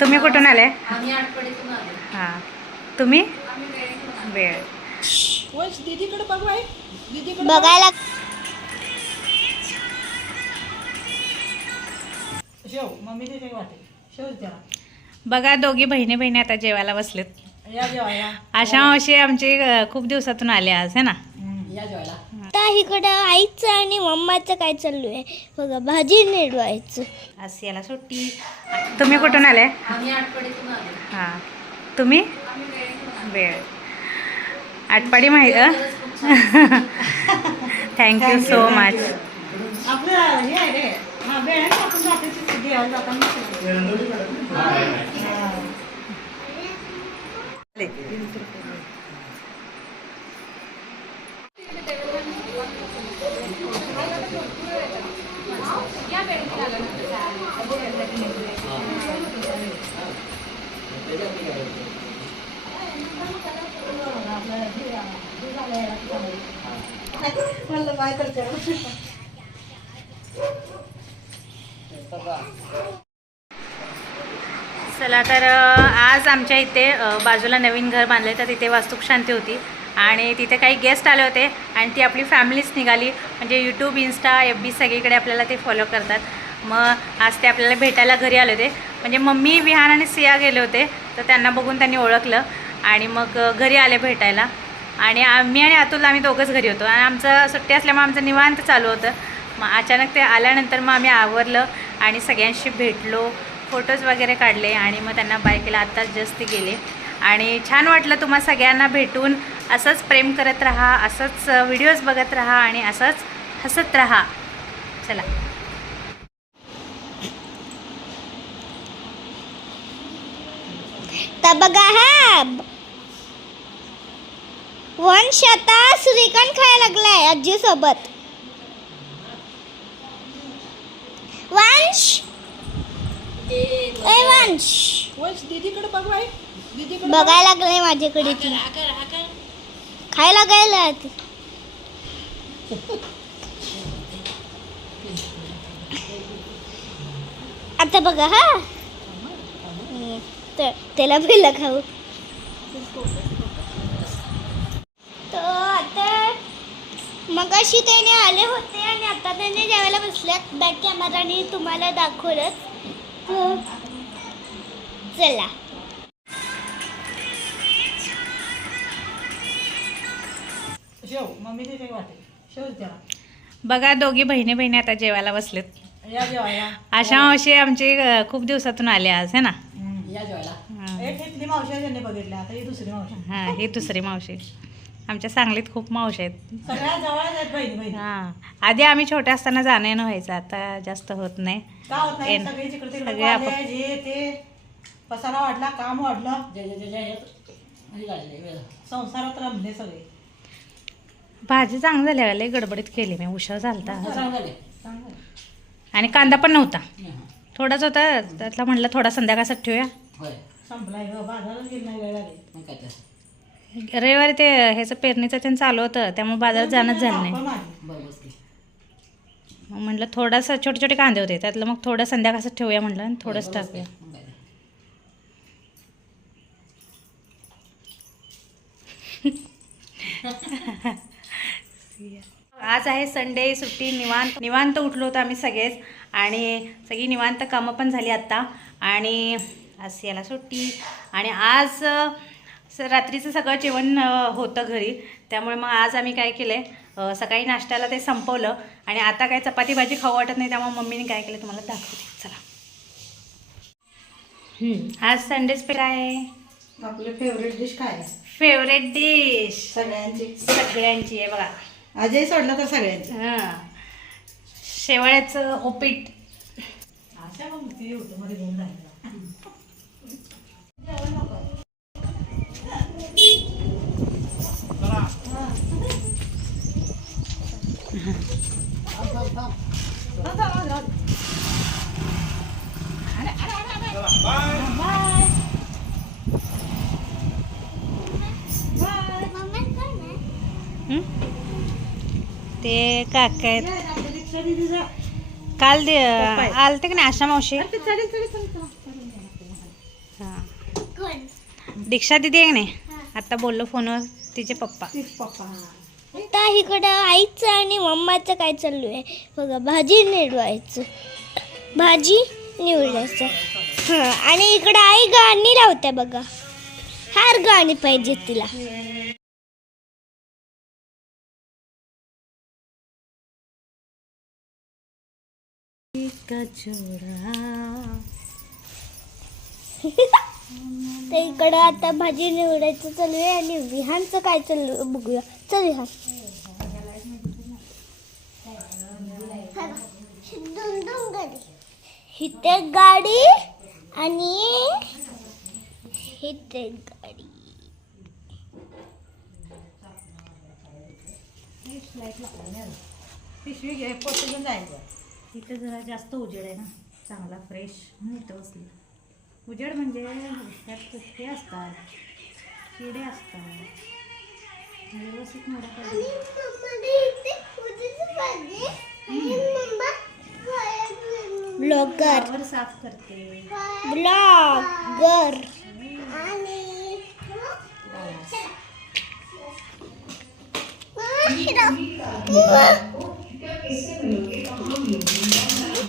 तुम्ही कुठून आले? आम्ही आठवडीतून आलो. हां. तुम्ही? वेळ. बघायला बघा दोघी बहिणी बहिणी आता जेवायला बसलेत. आशा मावशी आमची खूप दिवसातून आले आज है ना? या जेवायला. आता इकडं आईचं आणि मम्माचं काय चालू आहे? बघा भाजी निडवायचं. आज याला सुट्टी. तुम्ही कुठून आले? आम्ही आठवडीतून आलो हां? तुम्ही वेळ आटपाडी माहीत थँक्यू सो मच म्हणलं चला तर आज आमच्या इथे बाजूला नवीन घर बांधले तर तिथे वास्तुक शांती होती. आणि तिथे काही गेस्ट आले होते आणि ती आपली फॅमिलीच निघाली. म्हणजे यूट्यूब इन्स्टा एफ बी सगळीकडे आपल्याला ते फॉलो करतात. मग आज ते आपल्याला भेटायला घरी आले होते. म्हणजे मम्मी विहान आणि सिया गेले होते तर त्यांना बघून त्यांनी ओळखलं. आणि मग घरी आले भेटायला. आणि आम्ही आणि अतुलला आम्ही दोघंच घरी होतो. आणि आमचं सुट्टी असल्यामुळे आमचं निवांत चालू होतं. मग अचानक ते आल्यानंतर मग आम्ही आवरलं आणि सगळ्यांशी भेटलो फोटोज वगैरे काढले आणि मग त्यांना बाय केला. आत्ताच जास्त गेले. आणि छान वाटलं तुम्हा सगळ्यांना भेटून. असंच प्रेम करत राहा असंच व्हिडिओज बघत राहा आणि असंच हसत राहा. चला. तर बघा हा वंश आता श्रीखंड खायला लागलाय आजी सोबत वंश? ए वंश. वंश दीदीकडे बघ बाई दीदीकडे बघायला लागलाय माझ्याकडे ती. खायला गेला ती आता बघा हा. तर त्याला पहिला खाऊ तर आता मग अशी त्याने आले होते आणि आता त्याने जेवायला बसल्यात बॅक कॅमेराने तुम्हाला दाखवलं चला. शेव मम्मी शेव बघा दोघी बहिणी बहिणी आता जेवायला बसलेत. या जेवायला आशा मावशी आमची अ, खूप दिवसातून आले आज है ना? या जेवायला. एक इथली मावशी आहे त्यांनी बघितली आता ही दुसरी मावशी. हां ही दुसरी मावशी. आमच्या सांगलीत खूप मावशी आहेत. हां. आधी आम्ही छोटे असताना जाणं येणं व्हायचं आता जास्त होत नाही. का होत नाही? एन- सगळे जिकडे तिकडे सगळे आपण- पसारा वाढला काम वाढलं. हे संसारात रमले सगळे. भाजी चांगली झाली लय गडबडीत केली मी उशीर झालता. आणि कांदा पण नव्हता. हां. थोडाच होता त्यातला म्हटलं थोडा संध्याकाळसाठी ठेवूया होय. संपलाय बाजारात गेली वेळ लागली. रविवारी ते ह्याचं पेरणीचं ते चालू होतं त्यामुळे बाजारात जाणंच झालं नाही. मग म्हटलं थोडासा छोटे छोटे कांदे होते त्यातलं मग थोडं संध्याकाळचं ठेवूया म्हटलं आणि थोडंच टाकूया. आज आहे संडे सुट्टी निवांत निवांत उठलो होतो आम्ही सगळेच आणि सगळी निवांत कामं पण झाली आत्ता. आणि आज याला सुट्टी. आणि आज अ, स रात्रीचं सगळं जेवण होतं घरी. त्यामुळे मग आज आम्ही काय केलं आहे सकाळी नाश्त्याला ते संपवलं आणि आता काय चपाती भाजी खाऊ वाटत नाही त्यामुळे मम्मीने काय केलं तुम्हाला दाखवते. चला. आज संडे स्पेशल आहे. आपले फेवरेट डिश काय? फेवरेट डिश सगळ्यांची. सगळ्यांची आहे बघा. अजय सोडलं तर सगळ्यांची. हां. शेवळ्याचं ओपीट अशा मग ते होतं मध्ये घेऊन राहिलं जेवण नको आहे. थांब, थांब. थांब, थांब, थांब. अरे, अरे, अरे, अरे. Bye. Bye. हं? ते काका आहेत ये, आपल्या रिक्षा दिदीचा. काल दे पप्पा आहेत. आलते की नाही आशा मावशी अरे, ते चढेल, चढेल, चढेल, चढेल. हां कोण दीक्षा दिदी आहे की नाही आत्ता बोललो फोनवर तिचे पप्पा. तीच पप्पा आता इकडं आईचं आणि मम्माचं काय चालू आहे? बघा भाजी निवडायचं भाजी निवडायचं. हां आणि इकडं आई गाणी लावते बघा. हार गाणी पाहिजे तिला. तर इकडं आता भाजी निवडायचं चालू आहे आणि विहानचं काय चालू बघूया. चल विहान. इथे गाडी आणि इथे गाडी. पिशवी घे पोचून जायचं तिथे जरा जास्त उजेड आहे ना चांगला फ्रेश म्हणून इथं बसली. उजेड म्हणजे त्यात हे असतात किडे असतात. व्यवस्थित मोडा ब्लॉगर साफ करते. ब्लॉगर आणि